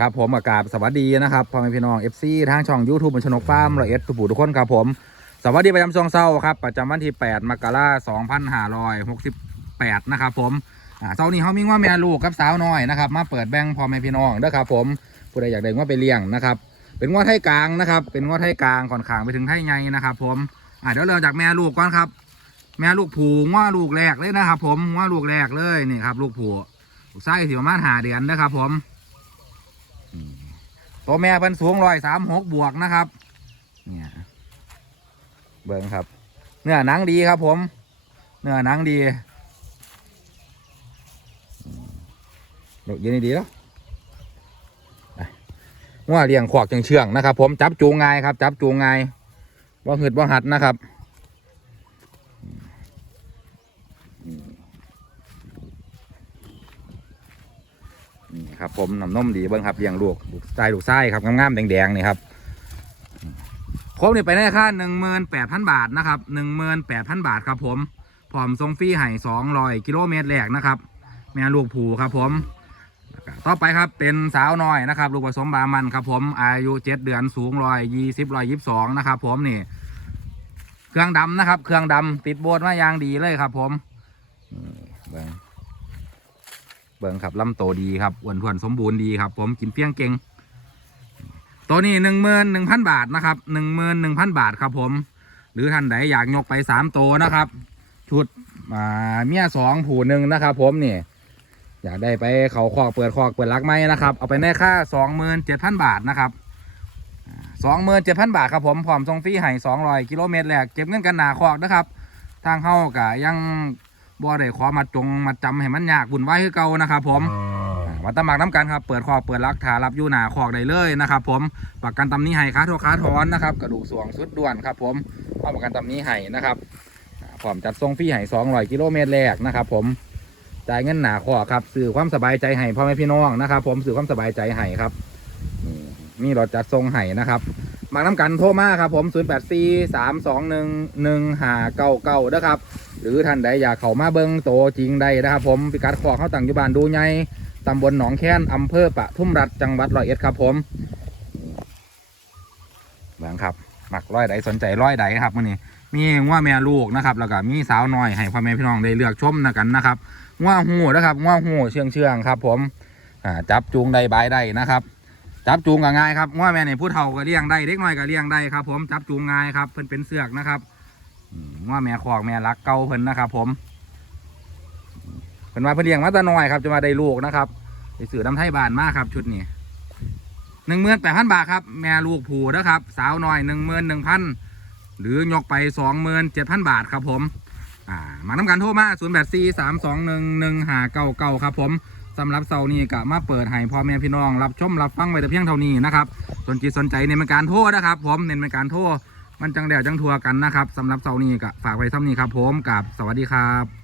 ครับผมอากาศสวัสดีนะครับพ่อแม่พี่น้อง FC ทางช่อง YouTube บนชนกฟาร์มละเอียดทุกผู้ทุกคนครับผม สวัสดีประจำช่วงเศร้าครับประจำวันที่ 8 มกราคม2568นะครับผมอ่าเศร้านี้เขามีว่าแม่ลูกกับสาวน้อยนะครับมาเปิดแบ่งพ่อแม่พี่น้องเด้อครับผมผู้ใดอยากได้ว่าไปเลี้ยงนะครับเป็นงวดไทยกลางนะครับเป็นงวดไทยกลางค่อนขางไปถึงไทยใหญ่นะครับผมอ่าเดี๋ยวเริ่มจากแม่ลูกก่อนครับ แม่ลูกผูงว่าลูกแรกเลยนะครับ ผมว่าลูกแรกเลยนี่ครับลูกผูลูกไส้สิประมาณหาเดือนนะครับผม ตัวแม่เป็นสูงร้อยสามหกบวกนะครับ เนี่ย เบิ้งครับ เนื้อหนังดีครับผม เนื้อหนังดีดี๋ยวเย็นดีแล้วว่าเลี้ยงขวากจังเชื่องนะครับ ผมจับจูงง่ายครับ จับจูงง่ายว่าหืดว่าหัดนะครับ นี่ครับผมน้ำนมดีเบิ้งครับเลี้ยงลูกลูกไส้ลูกไส้ครับงามๆแดงๆนี่ครับครบนี่ไปได้ค่าหนึ่งหมื่นแปดพันบาทนะครับหนึ่งหมื่นแปดพันบาทครับผมพร้อมทรงฟรีให้สองร้อยกิโลเมตรแรกนะครับ แม่ลูกผูครับผมต่อไปครับเป็นสาวน้อยนะครับลูกผสมบามันครับผมอายุเจ็ดเดือนสูงร้อยยี่สิบร้อยยี่สิบสองนะครับผมนี่เครื่องดำนะครับ เครื่องดำติดโบสมาอย่างดีเลยครับผมนี่เบิ้ง เบิ่งครับลำโตดีครับอ้วนทวนสมบูรณ์ดีครับ ผมกินเปี้ยงเก่งตัวนี้หนึ่งหมื่นหนึ่งพันบาทนะครับหนึ่งหมื่นหนึ่งพันบาทครับผม หรือท่านใดอยากยกไปสามตัวนะครับ ชุดอ่าเมียสองผูหนึ่งนะครับผมนี่อยากได้ไปเขาคอกเปิดคอกเปิดลักไหมนะครับเอาไปในค่าสองหมื่นเจ็ดพันบาทนะครับสองหมื่นเจ็ดพันบาทครับผมพร้อมส่งฟรีให้สองร้อยกิโลเมตรแรกเก็บเงินกันหนาคอกนะครับ ทางเข้ากะยัง บ่ได้ขอมาจงมาจำให้มันยากบุ่นไว้คือเก่านะครับผมวัดตะหมักน้ำกันครับ เปิดคอกเปิดรักถารับอยู่หนาคอกได้เลยนะครับผมประกันตำนี้ให้ค้าโทค้าถอนนะครับกระดูกสวงสุดด่วนครับผมเอาประกันตำนี้ให้นะครับอ่าพร้อมจัดส่งฟรีให้สองร้อยกิโลเมตรแรกนะครับผมจ่ายเงินหนาคอกครับสื่อความสบายใจให้พ่อแม่พี่น้องนะครับผมสื่อความสบายใจให้ครับนี่มีรถจัดส่งให้นะครับหมักน้ำกันโทรมาครับผม 0 8 4 3 2 1 1 5 9 9นะครับ หรือท่านใดอยากเข้ามาเบิ้งโตจริงได้นะครับผมพิกัดขอกเขาตั้งอยู่บ้านดูไงตำบลหนองแค้นอำเภอปะทุ่มรัฐจังหวัดร้อยเอ็ดครับผมเบืองครับหมักร้อยใดสนใจร้อยใดครับมื่อนี้มีง่วแม่ลูกนะครับ แล้วก็มีสาวน้อยให้พ่อแม่พี่น้องได้เลือกชมนะกันนะครับง่วหูนะครับง่วหูเชื่องเชื่องครับ ผมจับจูงได้บายได้นะครับจับจูงก็ง่ายครับง่วแม่เนี่ยผู้เฒ่าก็เลี้ยงได้เด็กน้อยก็เลี้ยงได้ครับ ผมจับจูงง่ายครับเพิ่นเป็นเสือกนะครับ อืมง่วแม่คอกแม่รักเก่าเพิ่นนะครับ ผมเพิ่นว่าเพิ่นเลี้ยงมาต่น้อยครับจะมาได้ลูกนะครับไปซื้อน้ำไทยบานมากครับ ชุดนี้หนึ่งหมื่นแปดพันบาทครับ แม่ลูกผูนะครับ สาวน้อยหนึ่งหมื่นหนึ่งพันหรือยกไปสองหมื่นเจ็ดพันบาทครับ ผม อ่า มาน้ำกันโทรมาศูนย์แปดสี่สามสองหนึ่งหนึ่งหาเก้าเก้าครับ ผมสำหรับเสาร์นี้กะมาเปิดให้พ่อแม่พี่น้อง รับชมรับฟังไว้แต่เพียงเท่านี้นะครับสนจิตสนใจในการโทรนะครับ ผมเน้นเป็นการโทร มันจังเดียวจังทัวกันนะครับสำหรับเสาร์นี้ก็ฝากไว้เท่านี้ครับผมกับสวัสดีครับ